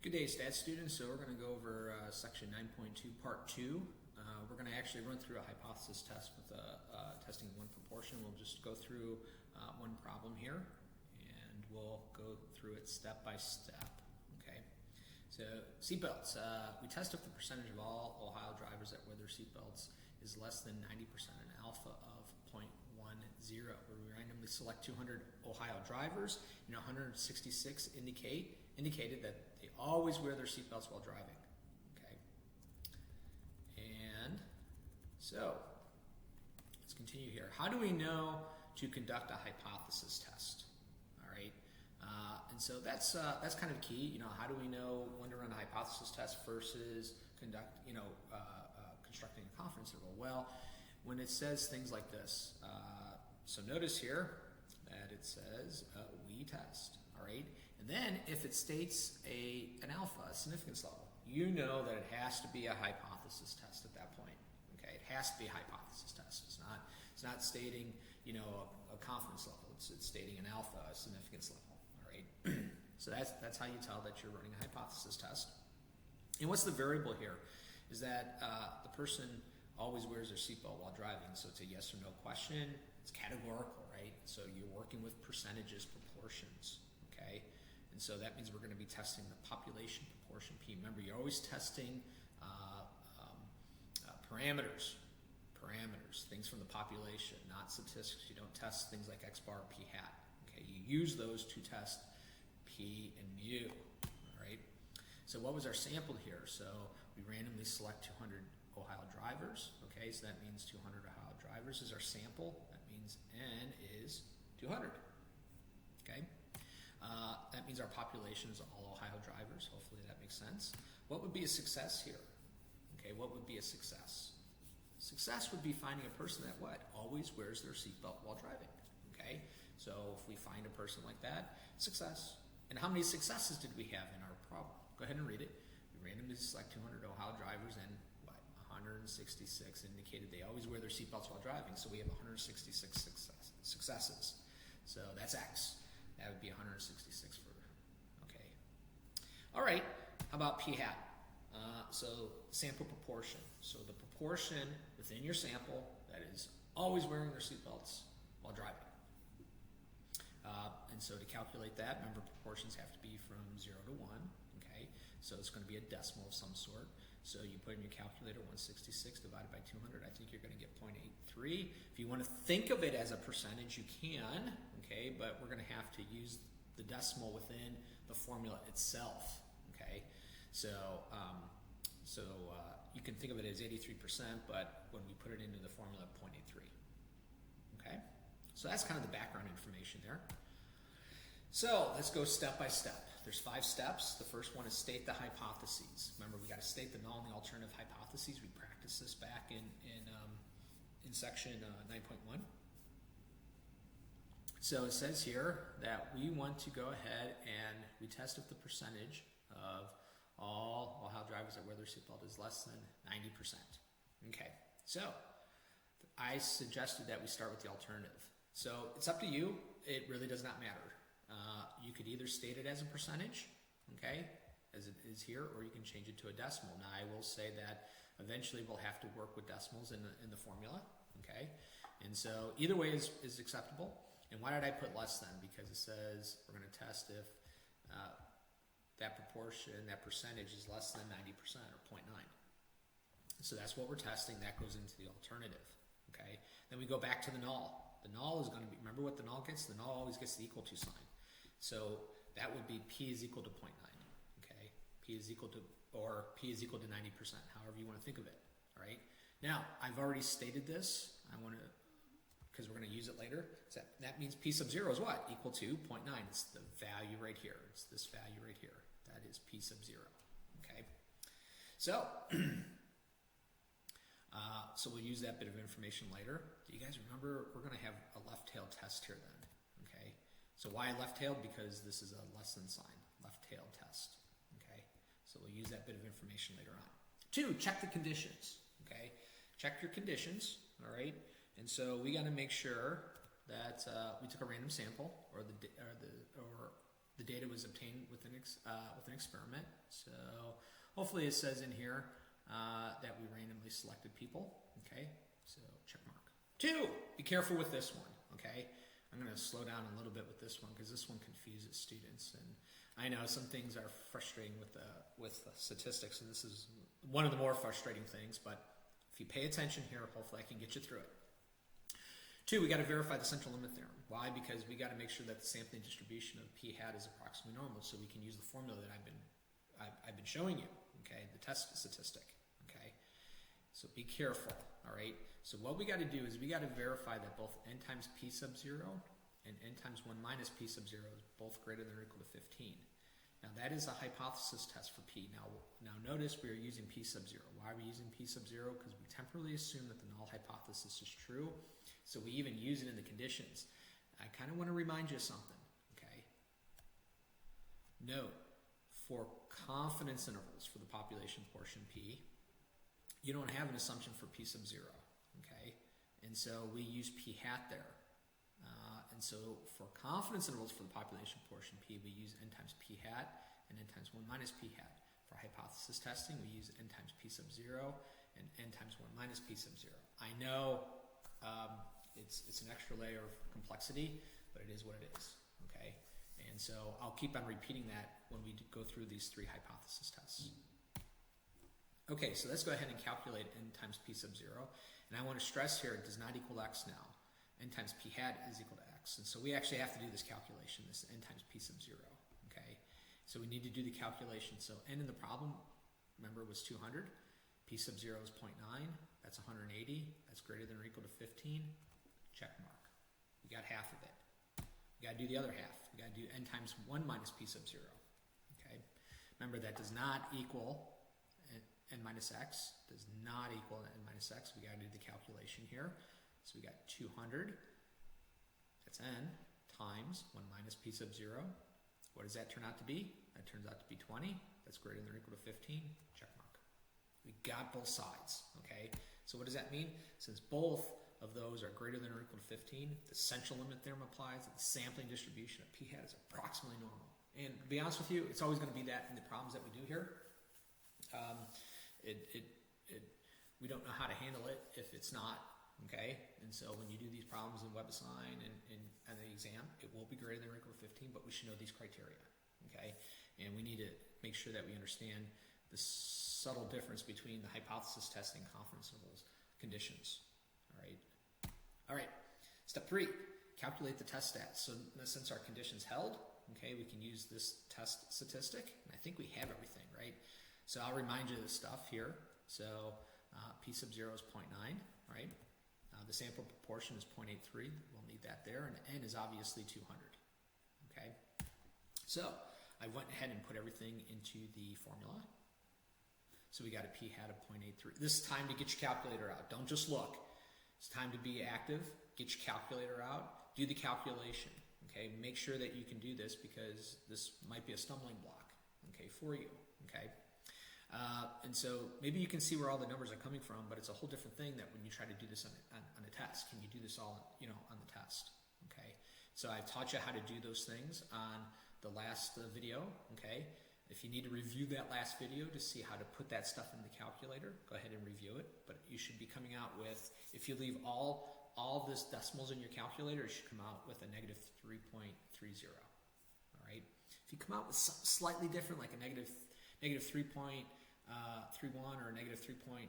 Good day, stats students. So we're going to go over section 9.2, part 2. We're going to actually run through a hypothesis test with testing one proportion. We'll just go through one problem here, and we'll go through it step by step. Okay. So seatbelts. We test if the percentage of all Ohio drivers that wear their seatbelts is less than 90%, an alpha of 0.10, where we randomly select 200 Ohio drivers, and 166 indicated that they always wear their seatbelts while driving. Okay. And so let's continue here. How do we know to conduct a hypothesis test? All right. And so that's kind of key. How do we know when to run a hypothesis test versus constructing a confidence interval? Well, when it says things like this, so notice here that it says we test, all right? And then if it states an alpha, a significance level, you know that it has to be a hypothesis test at that point, okay? It has to be a hypothesis test. It's not stating, a confidence level. It's stating an alpha, a significance level, all right? So that's how you tell that you're running a hypothesis test. And what's the variable here is that the person always wears their seatbelt while driving, so it's a yes or no question. It's categorical, right? So you're working with percentages, proportions, okay? And so that means we're going to be testing the population proportion P. Remember, you're always testing parameters, things from the population, not statistics. You don't test things like X bar, P hat, okay? You use those to test P and mu, all right? So what was our sample here? So we randomly select 200 Ohio drivers, okay? So that means 200 Ohio drivers is our sample. That means N is 200, okay? That means our population is all Ohio drivers. Hopefully that makes sense. What would be a success here? Okay, what would be a success? Success would be finding a person that always wears their seatbelt while driving, okay? So if we find a person like that, success. And how many successes did we have in our problem? Go ahead and read it. We randomly select 200 Ohio drivers, and 166 indicated they always wear their seatbelts while driving, so we have 166 successes. So that's X. That would be 166 for, okay. All right, how about P hat? So sample proportion. So the proportion within your sample that is always wearing their seatbelts while driving. And so to calculate that, remember proportions have to be from 0 to 1, okay? So it's going to be a decimal of some sort. So you put in your calculator 166 divided by 200, I think you're going to get 0.83. If you want to think of it as a percentage, you can, okay? But we're going to have to use the decimal within the formula itself, okay? So you can think of it as 83%, but when we put it into the formula, 0.83, okay? So that's kind of the background information there. So let's go step by step. There's 5 steps. The first one is state the hypotheses. Remember, we got to state the null and the alternative hypotheses. We practiced this back in section 9.1. So it says here that we want to go ahead and we test if the percentage of all Ohio drivers that wear their seatbelt is less than 90%. Okay, so I suggested that we start with the alternative. So it's up to you. It really does not matter. You could either state it as a percentage, okay, as it is here, or you can change it to a decimal. Now, I will say that eventually we'll have to work with decimals in the formula, okay? And so either way is acceptable. And why did I put less than? Because it says we're going to test if that proportion, that percentage is less than 90% or 0.9. So that's what we're testing. That goes into the alternative, okay? Then we go back to the null. The null is going to be, remember what the null gets? The null always gets the equal to sign. So that would be P is equal to 0.9, okay? P is equal to 90%, however you want to think of it, all right? Now, I've already stated this. I want to, because we're going to use it later. So that means P sub 0 is what? Equal to 0.9. It's the value right here. It's this value right here. That is P sub 0, okay? So, so we'll use that bit of information later. Do you guys remember we're going to have a left-tailed test here then, okay? So why left-tailed? Because this is a less than sign, left-tailed test, okay? So we'll use that bit of information later on. 2, check the conditions, okay? Check your conditions, all right? And so we got to make sure that we took a random sample, or The data was obtained with an experiment. So hopefully it says in here that we randomly selected people. Okay, so check mark. 2, be careful with this one. Okay, I'm going to slow down a little bit with this one because this one confuses students, and I know some things are frustrating with the statistics, and this is one of the more frustrating things. But if you pay attention here, hopefully I can get you through it. 2, we got to verify the central limit theorem. Why? Because we got to make sure that the sampling distribution of p hat is approximately normal, so we can use the formula that I've been showing you. Okay, the test statistic. Okay, so be careful. All right. So what we got to do is we got to verify that both n times p sub 0 and n times 1 minus p sub 0 is both greater than or equal to 15. Now that is a hypothesis test for p. Now notice we are using p sub 0. Why are we using p sub 0? Because we temporarily assume that the null hypothesis is true. So we even use it in the conditions. I kind of want to remind you of something. Okay. Note, for confidence intervals for the population portion p, you don't have an assumption for p sub 0. Okay, and so we use p hat there. And so for confidence intervals for the population portion p, we use n times p hat and n times 1 minus p hat. For hypothesis testing, we use n times p sub 0 and n times 1 minus p sub 0. I know it's an extra layer of complexity, but it is what it is. Okay, and so I'll keep on repeating that when we go through these 3 hypothesis tests. Okay, so let's go ahead and calculate n times p sub 0. And I want to stress here, it does not equal x now. N times p hat is equal to x. And so we actually have to do this calculation, this n times p sub 0. Okay, so we need to do the calculation. So n in the problem, remember, was 200. P sub 0 is 0.9. That's 180. That's greater than or equal to 15. Check mark. We got half of it. We got to do the other half. We got to do n times 1 minus p sub 0. Okay, remember that does not equal n minus x, does not equal n minus x. We got to do the calculation here. So we got 200, that's n, times 1 minus p sub 0. What does that turn out to be? That turns out to be 20. That's greater than or equal to 15. Check mark. We got both sides, okay? So what does that mean? Since both of those are greater than or equal to 15, the central limit theorem applies, and the sampling distribution of p hat is approximately normal. And to be honest with you, it's always going to be that in the problems that we do here. We don't know how to handle it if it's not, okay? And so when you do these problems in WebAssign and the exam, it will be greater than or equal to 15, but we should know these criteria, okay? And we need to make sure that we understand the subtle difference between the hypothesis testing, confidence intervals, conditions, all right? All right, step 3, calculate the test stats. So since our conditions held, okay, we can use this test statistic, and I think we have everything, right? So I'll remind you of this stuff here. So p sub 0 is 0.9, right? The sample proportion is 0.83. We'll need that there. And n is obviously 200, okay? So I went ahead and put everything into the formula. So we got a p hat of 0.83. This is time to get your calculator out. Don't just look. It's time to be active. Get your calculator out. Do the calculation, okay? Make sure that you can do this because this might be a stumbling block, okay, for you, okay? And so maybe you can see where all the numbers are coming from, but it's a whole different thing that when you try to do this on a test. Can you do this all, on the test? Okay. So I've taught you how to do those things on the last video. Okay. If you need to review that last video to see how to put that stuff in the calculator, go ahead and review it. But you should be coming out with, if you leave all this decimals in your calculator, it should come out with a negative 3.30. All right. If you come out with something slightly different, like a negative 3.31 or negative 3.29,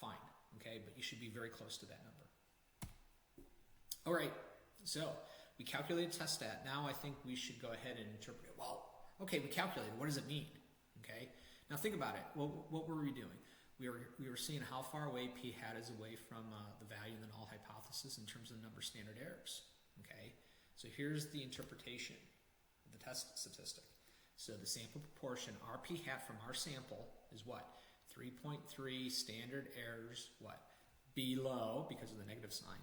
fine, okay, but you should be very close to that number. All right, so we calculated test stat. Now I think we should go ahead and interpret it. Well, okay, we calculated. What does it mean? Okay, now think about it. What were we doing? We were seeing how far away p hat is away from the value in the null hypothesis in terms of the number of standard errors. Okay, so here's the interpretation of the test statistic. So the sample proportion, our p hat from our sample is what? 3.3 standard errors, what? Below, because of the negative sign,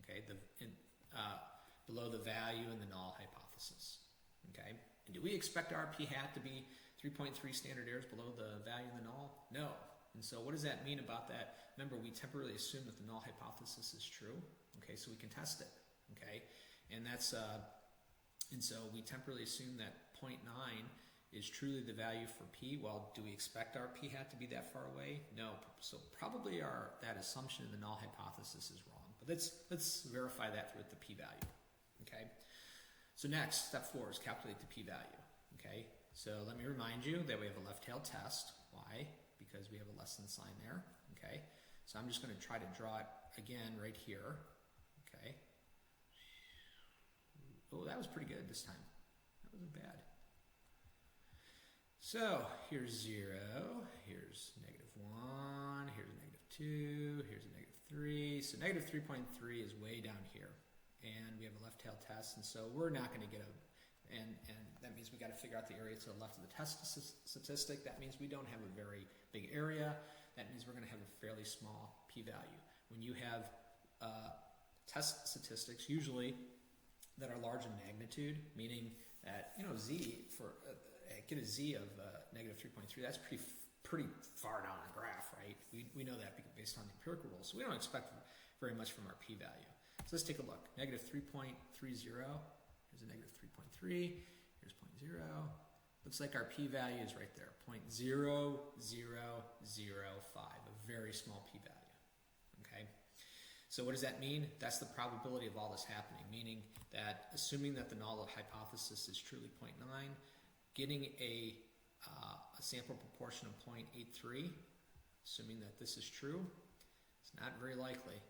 okay, below the value in the null hypothesis, okay? And do we expect our p hat to be 3.3 standard errors below the value in the null? No. And so what does that mean about that? Remember, we temporarily assume that the null hypothesis is true, okay, so we can test it, okay? And that's And so we temporarily assume that 0.9 is truly the value for P. Well, do we expect our P hat to be that far away? No. So probably that assumption in the null hypothesis is wrong. But let's verify that with the P value. Okay. So next, step 4 is calculate the P value. Okay. So let me remind you that we have a left-tailed test. Why? Because we have a less than sign there. Okay. So I'm just going to try to draw it again right here. Okay. Oh, that was pretty good this time. That wasn't bad. So here's 0, here's -1, here's -2, here's a -3. So -3.3 is way down here. And we have a left-tailed test, and so we're not going to get and that means we got to figure out the area to the left of the test statistic. That means we don't have a very big area. That means we're going to have a fairly small p-value. When you have test statistics, usually that are large in magnitude, meaning that, z for get a z of -3.3, that's pretty far down the graph, right? We know that based on the empirical rules. So we don't expect very much from our p-value. So let's take a look. -3.30, here's a -3.3, here's 0.0. Looks like our p-value is right there, 0.0005, a very small p-value, okay? So what does that mean? That's the probability of all this happening, meaning that assuming that the null hypothesis is truly 0.9, getting a sample proportion of 0.83, assuming that this is true, it's not very likely.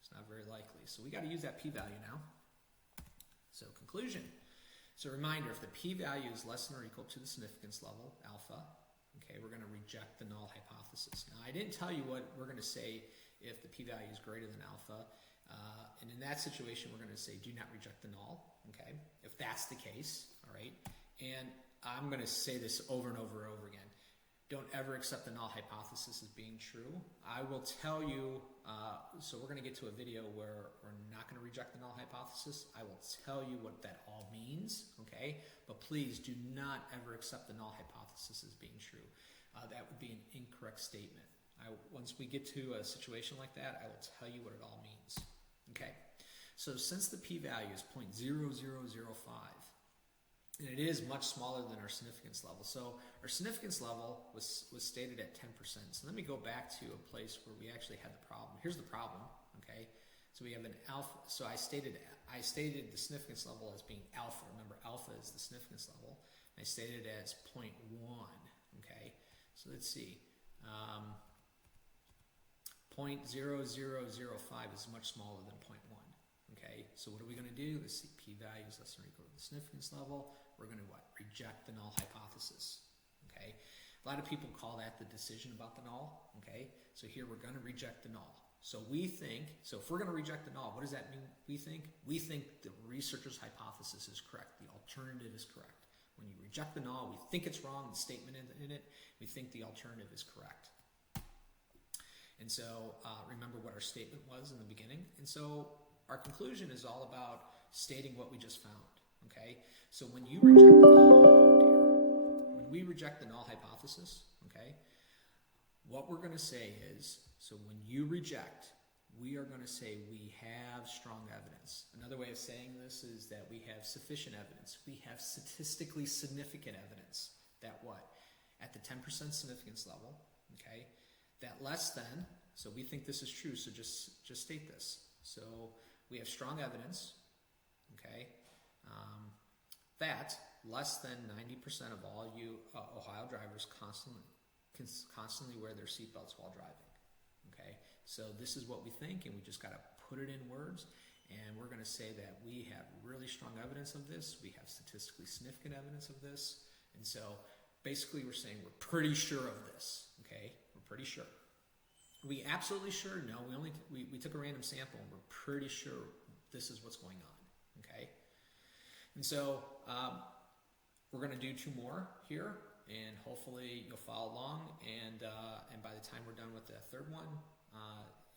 It's not very likely. So we got to use that p-value now. So conclusion. So reminder, if the p-value is less than or equal to the significance level, alpha, okay, we're going to reject the null hypothesis. Now, I didn't tell you what we're going to say if the p-value is greater than alpha. And in that situation, we're going to say do not reject the null, okay, if that's the case, all right? And I'm going to say this over and over and over again. Don't ever accept the null hypothesis as being true. I will tell you, so we're going to get to a video where we're not going to reject the null hypothesis. I will tell you what that all means, okay? But please do not ever accept the null hypothesis as being true. That would be an incorrect statement. Once we get to a situation like that, I will tell you what it all means, okay? So since the p-value is 0.0005, and it is much smaller than our significance level. So our significance level was stated at 10%. So let me go back to a place where we actually had the problem. Here's the problem, okay? So we have an alpha. So I stated the significance level as being alpha. Remember, alpha is the significance level. I stated it as 0.1, okay? So let's see. 0.0005 is much smaller than 0.1. Okay, so what are we going to do? Let's see, p-value is less than or equal to the significance level. We're going to what? Reject the null hypothesis. Okay, a lot of people call that the decision about the null. Okay, so here we're going to reject the null. So we think, so if we're going to reject the null, what does that mean? We think the researcher's hypothesis is correct. The alternative is correct. When you reject the null, we think it's wrong, the statement in it, we think the alternative is correct. And so remember what our statement was in the beginning. And so our conclusion is all about stating what we just found, okay? So when you reject, when we reject the null hypothesis, okay, what we're going to say is, so when you reject, we are going to say we have strong evidence. Another way of saying this is that we have sufficient evidence. We have statistically significant evidence that what? At the 10% significance level, okay, that less than, so we think this is true, so just state this. So we have strong evidence, okay, that less than 90% of all you Ohio drivers constantly wear their seatbelts while driving, okay? So this is what we think, and we just got to put it in words, and we're going to say that we have really strong evidence of this, we have statistically significant evidence of this, and so basically we're saying we're pretty sure of this, okay? We're pretty sure. Are we absolutely sure? No, we took a random sample and we're pretty sure this is what's going on, okay? And so we're going to do 2 more here, and hopefully you'll follow along, and by the time we're done with the 3rd one,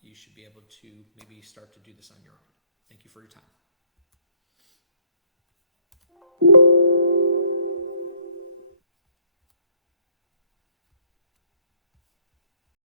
you should be able to maybe start to do this on your own. Thank you for your time.